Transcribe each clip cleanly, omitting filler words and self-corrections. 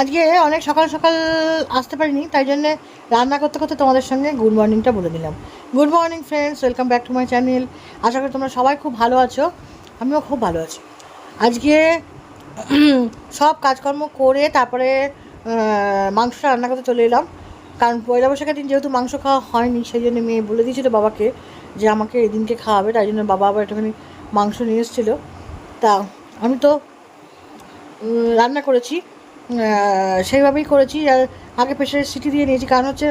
আজকে অনেক সকাল সকাল আসতে পারিনি, তাই জন্যে রান্না করতে করতে তোমাদের সঙ্গে গুড মর্নিংটা বলে দিলাম। Good morning friends, welcome back to my channel. আশা করি তোমরা সবাই খুব ভালো আছো, আমিও খুব ভালো আছি। আজকে সব কাজকর্ম করে তারপরে মাংসটা রান্না করতে চলে এলাম, কারণ পয়লা বৈশাখের দিন যেহেতু মাংস খাওয়া হয়নি, সেই জন্য মেয়ে বলে দিয়েছিলো বাবাকে যে আমাকে এই দিনকে খাওয়াবে, তাই জন্য বাবা আবার একটুখানি মাংস নিয়ে এসেছিলো। তা আমি তো রান্না করেছি, সেইভাবেই করেছি। আগে প্রেশারে সিটি দিয়ে নিয়েছি, কারণ হচ্ছে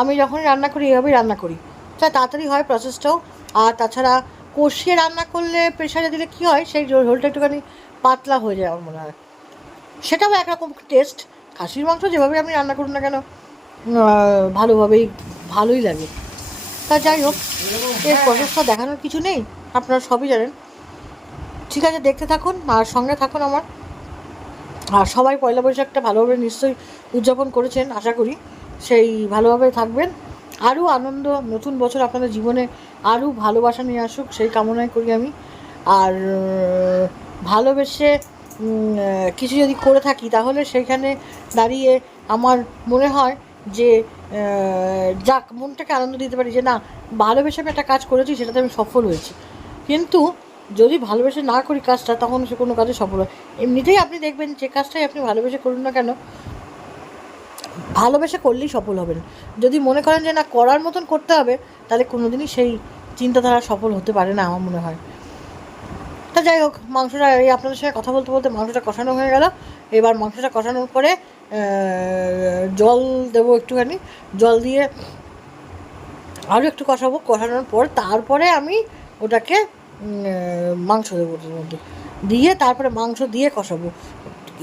আমি যখনই রান্না করি এভাবেই রান্না করি, তাই তাড়াতাড়ি হয় প্রসেসটাও। আর তাছাড়া কষিয়ে রান্না করলে প্রেশারে দিলে কী হয়, সেই ঝোলটা একটুখানি পাতলা হয়ে যায় আমার মনে হয়, সেটাও একরকম টেস্ট। খাসির মাংস যেভাবে আমি রান্না করুন না কেন ভালোই লাগে। তা যাই হোক, এর প্রসেসটা দেখানোর কিছু নেই, আপনারা সবই জানেন। ঠিক আছে, দেখতে থাকুন আর সঙ্গে থাকুন আমার। আর সবাই পয়লা বৈশাখটা ভালোভাবে নিশ্চয়ই উদযাপন করেছেন, আশা করি সেই ভালোভাবে থাকবেন। আরও আনন্দ, নতুন বছর আপনাদের জীবনে আরও ভালোবাসা নিয়ে আসুক, সেই কামনাই করি আমি। আর ভালোবেসে কিছু যদি করে থাকি, তাহলে সেইখানে দাঁড়িয়ে আমার মনে হয় যে যাক, মনটাকে আনন্দ দিতে পারি যে না, ভালোবেসে আমি একটা কাজ করেছি, সেটাতে আমি সফল হয়েছি। কিন্তু যদি ভালোবেসে না করি কাজটা, তখন সে কোনো কাজে সফল হয়। এমনিতেই আপনি দেখবেন যে কাজটাই আপনি ভালোবেসে করুন না কেন, ভালোবেসে করলেই সফল হবেন। যদি মনে করেন যে না, করার মতন করতে হবে, তাহলে কোনো দিনই সেই চিন্তাধারা সফল হতে পারে না আমার মনে হয়। তা যাই হোক, মাংসটা এই আপনাদের সঙ্গে কথা বলতে বলতে মাংসটা কষানো হয়ে গেল। এবার মাংসটা কষানোর পরে জল দেবো একটুখানি, জল দিয়ে আরও একটু কষাবো। কষানোর পর তারপরে আমি ওটাকে মাংস দেবো ওটার মধ্যে, দিয়ে তারপরে মাংস দিয়ে কষাবো।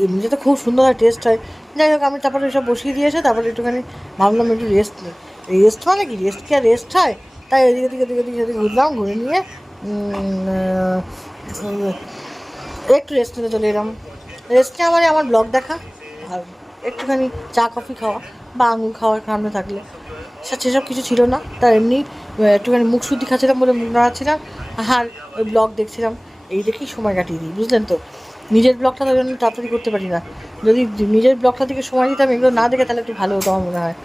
এমনিতে তো খুব সুন্দর হয়, টেস্ট হয়। যাই হোক, আমি তারপরে এসব বসিয়ে দিয়েছে, তারপরে একটুখানি ভাবলাম একটু রেস্ট মানে কি, রেস্ট কি আর রেস্ট হয়। তাই এদিকে দিকে ঘুরলাম, ঘুরে নিয়ে একটু রেস্ট নিতে চলে এলাম। রেস্টে আমার ব্লগ দেখা আর একটুখানি চা কফি খাওয়া বা আঙুর খাওয়ার সামনে থাকলে, সেসব কিছু ছিল না। তার এমনি একটুখানি মুখ শুদ্ধি খাচ্ছিলাম বলে মুখ নাড়াচ্ছিলাম, আর ওই ব্লগ দেখছিলাম। এই দেখেই সময় কাটিয়ে দিই, বুঝলেন তো। নিজের ব্লগটা তার জন্য তাড়াতাড়ি করতে পারি না। যদি নিজের ব্লগটা থেকে সময় দিতাম এগুলো না দেখে, তাহলে একটু ভালো হতো আমার মনে হয়।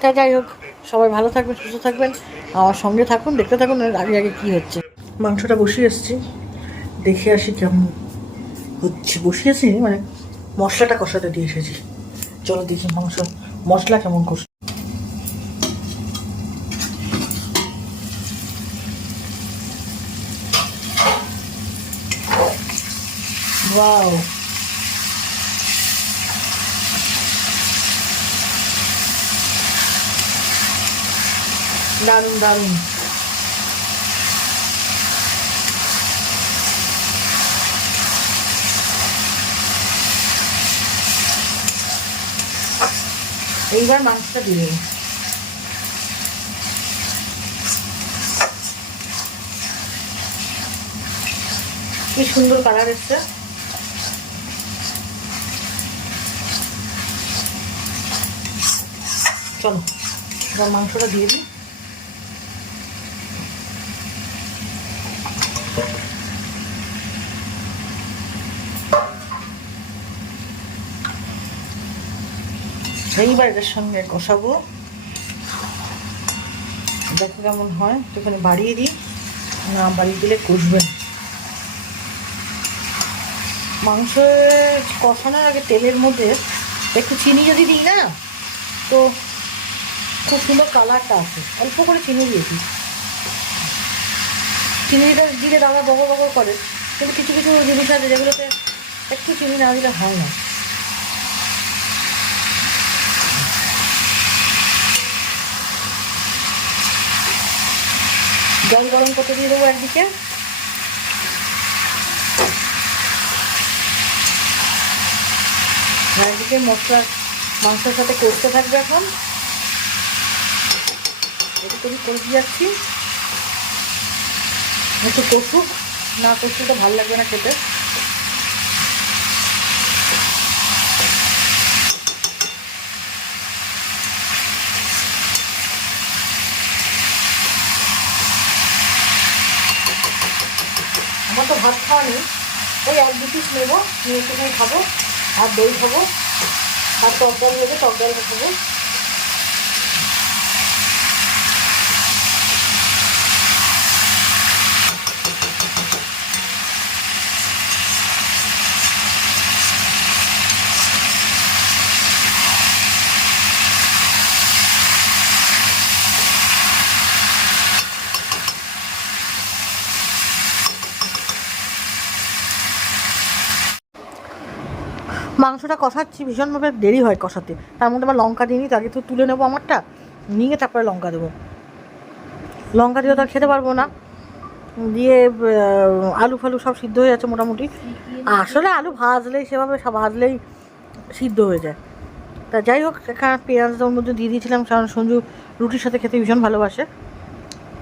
তাই যাই হোক, সবাই ভালো থাকবেন, সুস্থ থাকবেন, আমার সঙ্গে থাকুন, দেখতে থাকুন আগে আগে কী হচ্ছে। মাংসটা বসিয়ে এসেছি, দেখে আসি কেমন হচ্ছে। বসিয়েছি মানে মশলাটা কষাতে দিয়ে এসেছি। চলো দেখি মশলা কেমন কষে। ওয়াও, দারুণ দারুণ। এইবার মাংসটা দিয়ে দেবো। কি সুন্দর কালার এসছে। চলো এবার মাংসটা দিয়ে দিই। এইবার এটার সঙ্গে কষাবো, দেখো কেমন হয়। একটুখানি বাড়িয়ে দিই, না বাড়িয়ে দিলে কষবে। মাংস কষানোর আগে তেলের মধ্যে একটু চিনি যদি দিই না, তো খুব সুন্দর কালারটা আসে। অল্প করে চিনি দিয়েছি, চিনিটা দিলে দাদা বগর বগর করে, কিন্তু কিছু কিছু জিনিস আছে যেগুলোতে একটু চিনি না দিলে হয় না। জল গরম করতে দিয়ে দেবো একদিকে, একদিকে মশলা মাংসের সাথে কষতে থাকবে। এখন একটু করে দিয়ে যাচ্ছি, একটু কষুক, না কষলে তো ভালো লাগবে না খেতে। আমার তো ভাত খাওয়া নেই, ওই 1-2 পিস নেবো, নিয়ে একটুখানি খাবো, আর দই খাবো, আর টক ডাল দেবে, টক ডাল খাবো। মাংসটা কষাচ্ছি, ভীষণভাবে দেরি হয় কষাতে, তার মধ্যে আবার লঙ্কা দিয়ে নিই, আগে তো তুলে নেবো আমারটা, নিয়ে তারপরে লঙ্কা দেবো। লঙ্কা দিয়েও তো আর খেতে পারবো না, দিয়ে আলু ফালু সব সিদ্ধ হয়ে যাচ্ছে মোটামুটি। আসলে আলু ভাজলেই সেভাবে সব ভাজলেই সিদ্ধ হয়ে যায়। তা যাই হোক, এখানে পেঁয়াজ ওর মধ্যে দিয়ে দিয়েছিলাম, কারণ সঞ্জু রুটির সাথে খেতে ভীষণ ভালোবাসে।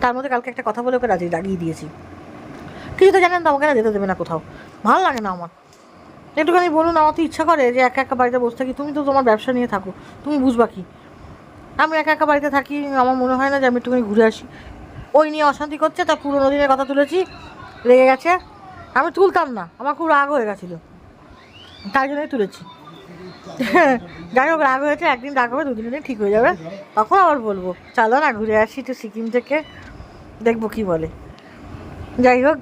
তার মধ্যে কালকে একটা কথা বলে ওকে লাগিয়ে দিয়েছি, কিছু তো জানেন তো, আমাকে না যেতে দেবে না কোথাও, ভালো লাগে না আমার। একটুখানি বলুন, আমার তো ইচ্ছা করে যে একা একা বাড়িতে বসে থাকি, তুমি তো তোমার ব্যবসা নিয়ে থাকো, তুমি বুঝবা কি। আমি একা একা বাড়িতে থাকি, আমার মনে হয় না যে আমি একটুখানি ঘুরে আসি। ওই নিয়ে অশান্তি করছে, তার পুরোনো দিনের কথা তুলেছি, রেগে গেছে। আমি তুলতাম না, আমার খুব রাগ হয়ে গেছিলো, তাই জন্যই তুলেছি। যাই হোক, রাগ হয়েছে, একদিন রাগ হবে, দুদিন দিন ঠিক হয়ে যাবে, তখন আবার বলবো চলো না ঘুরে আসি একটু সিকিম থেকে, দেখবো কি বলে। যাই হোক,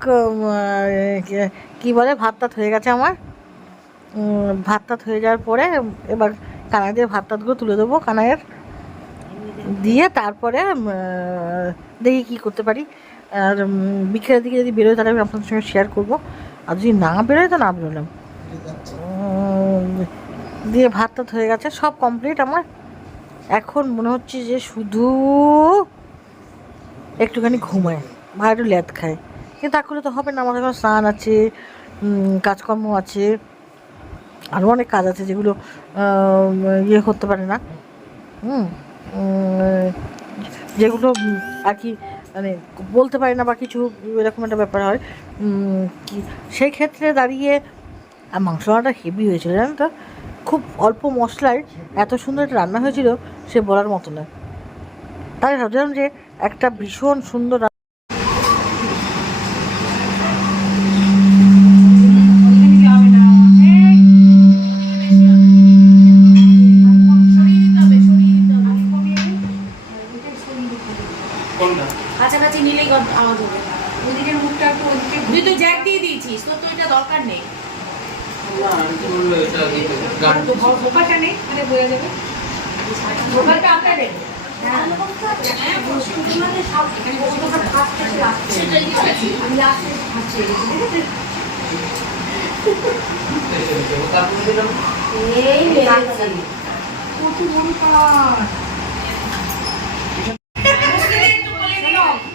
কী বলে, ভাত টাত হয়ে গেছে আমার। ভাত টাত হয়ে যাওয়ার পরে এবার কানাইদের ভাত টাতগুলো তুলে দেবো, কানাইয়ের দিয়ে তারপরে দেখি কী করতে পারি। আর বিকেলের দিকে যদি বেরোয় তাহলে আমি আপনাদের সঙ্গে শেয়ার করবো, আর যদি না বেরোয় তো না বেরোলাম। দিয়ে ভাত টাত হয়ে গেছে, সব কমপ্লিট আমার। এখন মনে হচ্ছে যে শুধু একটুখানি ঘুমায় বা একটু ল্যাদ খায়, কিন্তু তা করলে তো হবে না, আমার এখন স্নান আছে, কাজকর্ম আছে, আরও অনেক কাজ আছে যেগুলো ইয়ে করতে পারে না, যেগুলো আর কি মানে বলতে পারি না বা কিছু এরকম একটা ব্যাপার হয়। কি সেই ক্ষেত্রে দাঁড়িয়ে মাংস রান্নাটা হেভি হয়েছিল, জানেন তো, খুব অল্প মশলায় এত সুন্দর একটা রান্না হয়েছিল, সে বলার মতো নয়। তাই ভাবছিলাম যে একটা ভীষণ সুন্দর কাছাকাছি নিলেই আওয়াজ হবে। ওইদিকের মুখটা একটু ওইদিকে, তুই তো জ্যাক দিয়ে দিয়েছিস, তোর তো এটা দরকার নেই। ভোপালটা নেই, মানে বোঝা যাবে। ভোপালটা আপনার নেই।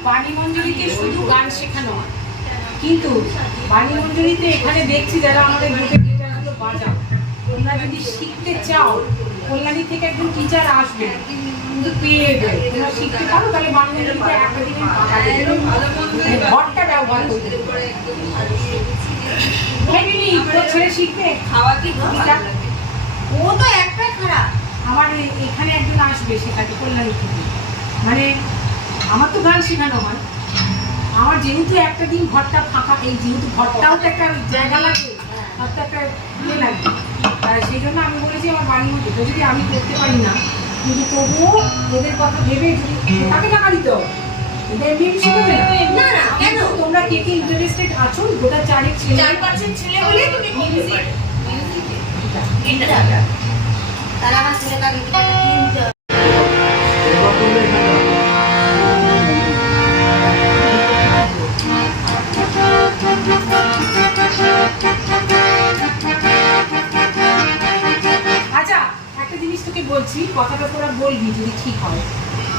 বাণী মঞ্জুরিতে শুধু গান শেখানো হয়, কিন্তু বাণী মঞ্জুরিতে এখানে দেখছি যারা আমাদের গ্রুপে টিচারগুলো বাজাও, তোমরা যদি শিখতে চাও কল্যাণী থেকে একজন টিচার আসবে, কিন্তু পেয়ে দেবে, তোমরা শিখতে পারো, তাহলে বাণী মঞ্জুরিতে একটা দিনের ঘরটা ব্যবহার করতে ছেড়ে শিখবে। খাওয়া কি ও তো একটা খারাপ, আমার এখানে একজন আসবে শেখাতে কল্যাণী থেকে, মানে আমার তো গান শেখানো হয়, আমার যেহেতু একটা দিন ঘরটা ফাঁকা, এই যেহেতু ঘরটাও তো একটা জায়গা লাগে, তার তো একটা ইয়ে লাগবে, সেই জন্য আমি বলেছি আমার বাড়ির মধ্যে যদি আমি করতে পারি না, কিন্তু তবুও এদের কথা ভেবে যদি তাকে টাকা দিতে হবে, তোমরা কে কে ইন্টারেস্টেড আছো, গোটা 4% ছেলে হলে তুমি তারা আমার ছেলেটা কিনতে। বলছি কথাটা তোরা বলবি যদি ঠিক হয়।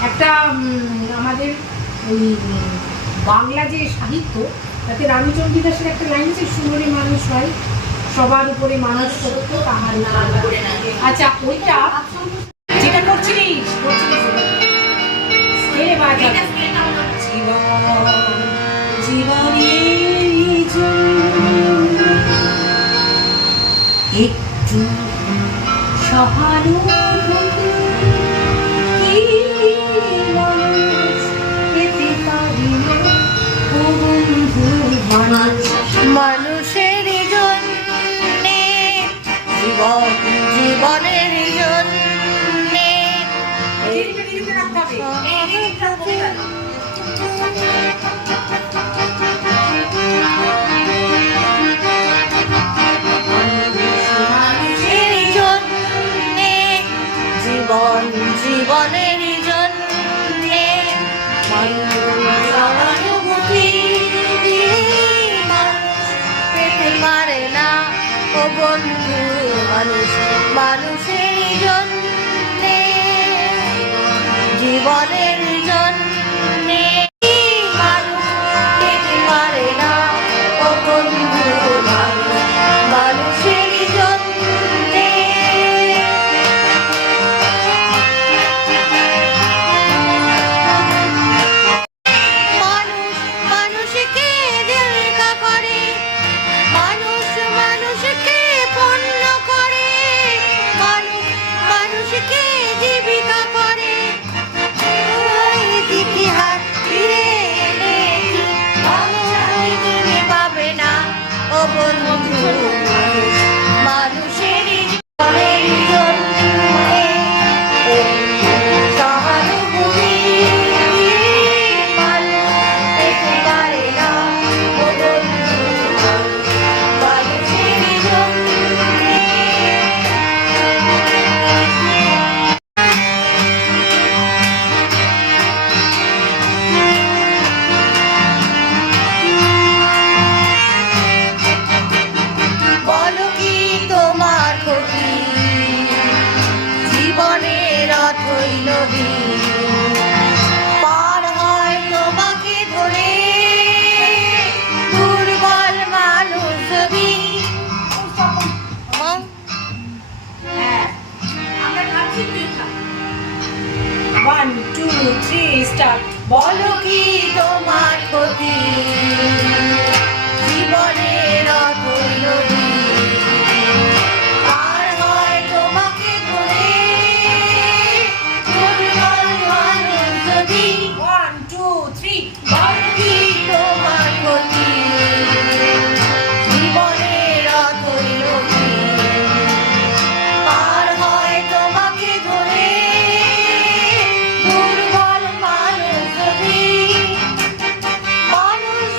একটা আমাদের ওই বাংলা যে সাহিত্য, তাতে রানীচন্দ্রী দাসের একটা লাইন আছে, সুন্দরী মানুষ হয় সবার উপরে মানুষ সত্য তাহার। আচ্ছা, ওইটা যেটা করছিলিস একটু সহানুভূতি কি মানুষ পেতে পারি না, ও বন্ধু মানুষের জন্যে জীবন জীবনের জন্যে এদিকে রাখতে হবে। এই দিকটা কমে গেল। মানুষের জন্যে জীবন জীবনের জন্যে সহানুভূতি মানুষ পেতে পারে না ও বন্ধু মানুষ মানুষের জন্যে জীবনের জন্যে মানুষ পেতে পারে না ও বন্ধু মানুষ মানুষের জন্যে মানুষ মানুষকে জীবিকা করে মানুষ মানুষকে পণ্য করে মানুষ মানুষকে জীবিকা করে ইতিহাস ফিরে এলে মানুষ ফিরে পাবে না ও বন্ধু মানুষের জীবনের জন্যে সহানুভূতি মানুষ পেতে পারে না ও বন্ধু মানুষের জন্যে বলো কি তোমার ক্ষতি জীবনের অথই নদী পার হয় তোমাকে ধরে দুর্বল মানুষ যদি হ্যাঁ, আমরা খাচ্ছি, তুই খা। 1 2 3 স্টার্ট। বলো কি তোমার ক্ষতি জীবনের অথই নদী পার হয় তোমাকে ধরে দুর্বল মানুষ যদি 1 2 3 বলো কি তোমার ক্ষতি জীবনের অথই নদী পার হয় তোমাকে ধরে দুর্বল মানুষ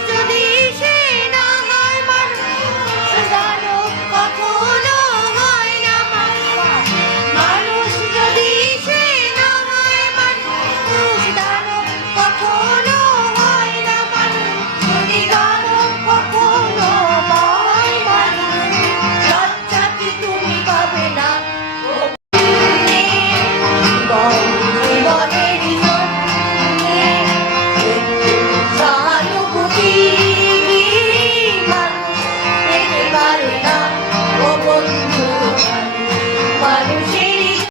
যদি সে না হয় মানুষ জানো কখনো হয় না মানুষ মানুষ যদি সে না হয় মানুষ জানো কখনো হয় না মানুষ যদি জানো কখনো হয় মানুষ লজ্জা কি তুমি পাবে না ও জীবনের জন্যে সহানুভূতি মানুষ পেতে পারে না ও বন্ধু মানুষ